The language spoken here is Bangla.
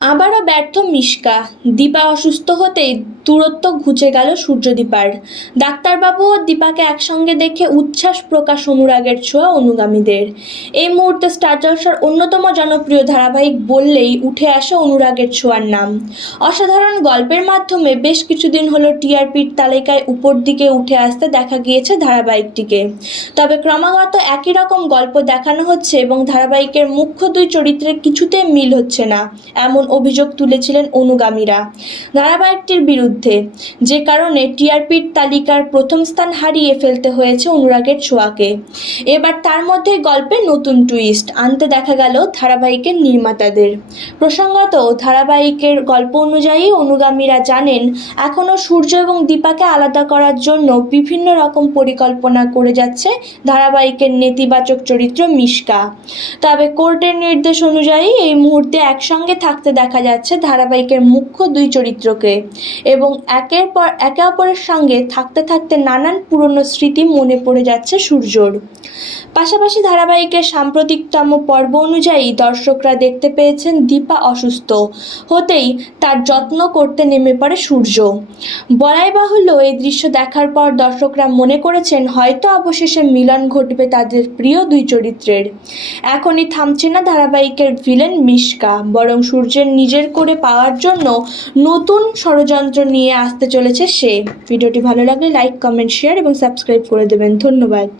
আবারও ব্যর্থ মিশকা দীপা অসুস্থ হতেই দূরত্ব ঘুচে গেল সূর্যদীপার। ডাক্তারবাবু ও দীপাকে একসঙ্গে দেখে উচ্ছ্বাস প্রকাশ অনুরাগের ছোঁয়া অনুগামীদের। এই মুহূর্তে স্টার জলসার অন্যতম জনপ্রিয় ধারাবাহিক বললেই উঠে আসে অনুরাগের ছোঁয়ার নাম। অসাধারণ গল্পের মাধ্যমে বেশ কিছুদিন হলো টিআরপির তালিকায় উপর দিকে উঠে আসতে দেখা গিয়েছে ধারাবাহিকটিকে। তবে ক্রমাগত একই রকম গল্প দেখানো হচ্ছে এবং ধারাবাহিকের মুখ্য দুই চরিত্রের কিছুতে মিল হচ্ছে না, এমন অভিযোগ তুলেছিলেন অনুগামীরা। ধারাবাহিকটির বিরুদ্ধে। যে কারণে টিআরপির তালিকার প্রথম স্থান হারিয়ে ফেলতে হয়েছে অনুরাগের ছোঁয়াকে। এবার তার মধ্যে গল্পে নতুন টুইস্ট আনতে দেখা গেল ধারাবাহিকের নির্মাতাদের। প্রসঙ্গত, ধারাবাহিকের গল্প অনুযায়ী অনুগামীরা জানেন এখনও সূর্য এবং দীপাকে আলাদা করার জন্য বিভিন্ন রকম পরিকল্পনা করে যাচ্ছে ধারাবাহিকের নেতিবাচক চরিত্র মিশকা। তবে কোর্টের নির্দেশ অনুযায়ী এই মুহূর্তে একসঙ্গে থাকতে দেখা যাচ্ছে ধারাবাহিকের মুখ্য দুই চরিত্রকে। এবং একের পর, একে অপরের সঙ্গে থাকতে থাকতে নানান পুরনো স্মৃতি মনে পড়ে যাচ্ছে সূর্যর। পাশাপাশি ধারাবাহিকের সাম্প্রতিকতম পর্ব অনুযায়ী দর্শকরা দেখতে পেয়েছেন দীপা অসুস্থ। হতেই তার যত্ন করতে নেমে পড়ে সূর্য। বলাই বাহুল্য এই দৃশ্য দেখার পর দর্শকরা মনে করেছেন, হয়তো অবশেষে মিলন ঘটবে তাদের প্রিয় দুই চরিত্রের। এখনই থামছে না ধারাবাহিকের ভিলেন মিশকা, বরং সূর্যের নিজের করে পাওয়ার জন্য নতুন ষড়যন্ত্র নিয়ে আসতে চলেছে সে। ভিডিওটি ভালো লাগলে লাইক কমেন্ট শেয়ার এবং সাবস্ক্রাইব করে দেবেন। ধন্যবাদ।